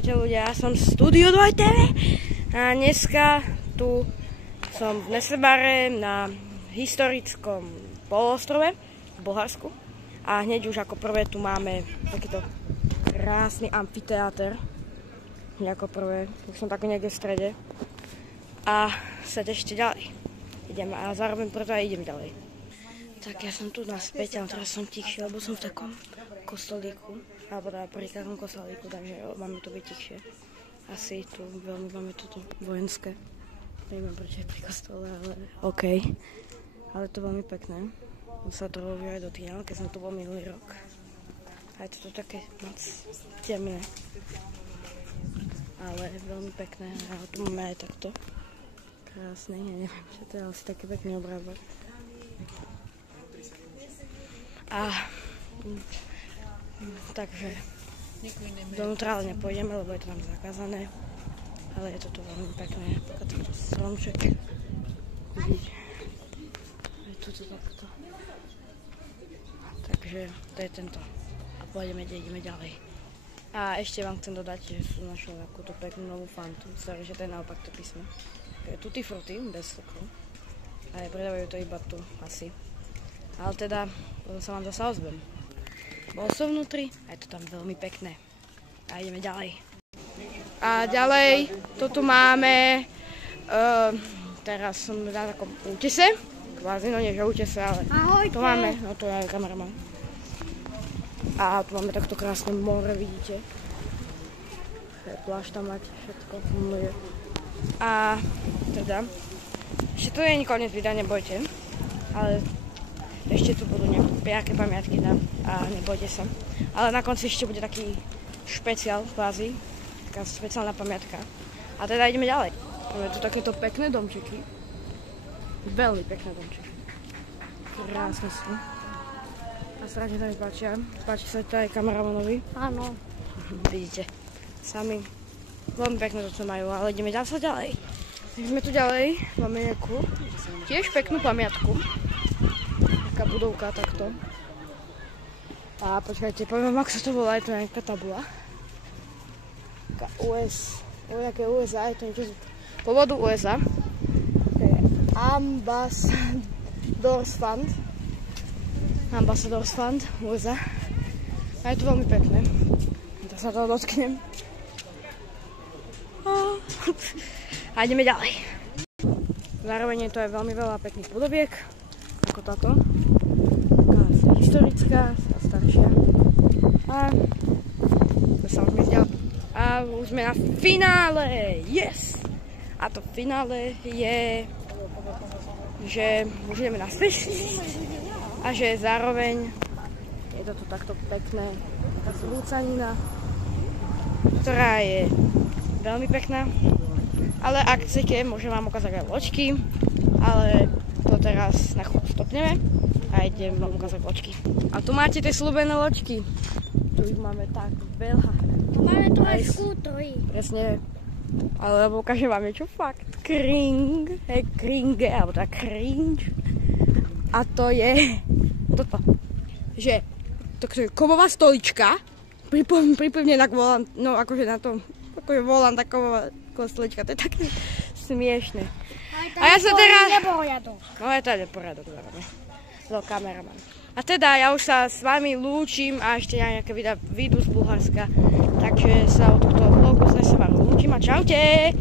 Čaute ľudia, som v Studio 2 TV a dneska tu som v Nesebare na historickom poloostrove v Bulharsku a hneď už ako prvé tu máme takýto krásny amfiteáter. Hneď ako prvé, už som tak niekde v strede a sa ešte ďalej. Idem a zároveň preto aj idem ďalej. Tak ja som tu naspäť, ale teraz som tichšie, lebo som v takom kostolíku, alebo teda pri takom kostolíku, takže máme to byť tichšie. Asi tu veľmi máme toto vojenské. Neviem, prečo je pri kostole, ale OK. Ale to veľmi pekné. Sa to robí aj do týna, keď som tu bol minulý rok. A je to také moc temné. Ale veľmi pekné. A tu máme aj takto. Krásne, ja neviem, čo to je asi taký pekný obrázok. A takže donútra ale nepôjdeme, lebo je to tam zakázané. Ale je to tu veľmi pekné. Takto stromček. Vidíte. Je tu takto. Takže to je tento. A pôjdeme, ideme ďalej. A ešte vám chcem dodať, že som našla takúto peknú novú fantu. Sorry, že to je naopak to písmo. Je tutti frutti, bez cukru. A predávajú to iba tu, asi. Ale teda, potom sa vám zase ozvem. Bol som vnútri a je to tam veľmi pekné. A ideme ďalej. A ďalej, to tu máme, teraz som na takom útese. Kvázi, no nie, že útese, ale ahojte. To máme, no to je aj kameraman. A tu máme takto krásne more, vidíte. Pláž tam máte všetko. A teda, ešte tu je koniec videa, nebojte. Ale ešte tu budú nejaké pamiatky a nebojte sa. Ale na konci ešte bude taký špeciál kvázi, taká špeciálna pamiatka. A teda ideme ďalej. Máme tu takéto pekné domčeky. Veľmi pekné domčeky. Krásne sú. A strašne sa mi páčia. Páči sa to aj kameramanovi. Áno. Vidíte. Sami. Veľmi pekné to majú, ale ideme ďalej. Ideme tu ďalej. Máme nejakú tiež peknú pamiatku. Taká budovka takto. A počkajte, poviem vám, ako sa to volá, je to nejaká tabula. Taká nejaké USA, je to niečo z pôvodu USA. To je Ambassadors Fund USA. A je to veľmi pekné. Tak sa toho dotknem. A ideme ďalej. Zároveň je to aj veľmi veľa pekných podobiek, ako táto. Taká historická, staršia. A to sa už mi zdiaľ. A už sme na finále! Yes! A to finále je, že už ideme naspäť. A že zároveň je to tu takto pekné, taká zrúcanina, ktorá je veľmi pekná. Ale ak chcete, môžem vám ukázať aj loďky, ale to teraz na chvíľu stopneme a idem vám ukázať loďky. A tu máte tie slúbené loďky. Tu ich máme tak veľa. Tu máme trošku tri. Presne. Alebo ukážem vám niečo fakt. Kringe, alebo tak cringe. A to je toto. Že to je kovová stolička. Pripevnená k volant, no akože na tom, akože volant taková stolička, to je také smiešné. A ja sa teraz... No je to neporiadok, zároveň. Kameraman. A teda ja už sa s vami lúčim a ešte nejaké videa vyjdú z Bulharska. Takže sa od tohto vlogu z Nesebaru lúčim a čaute!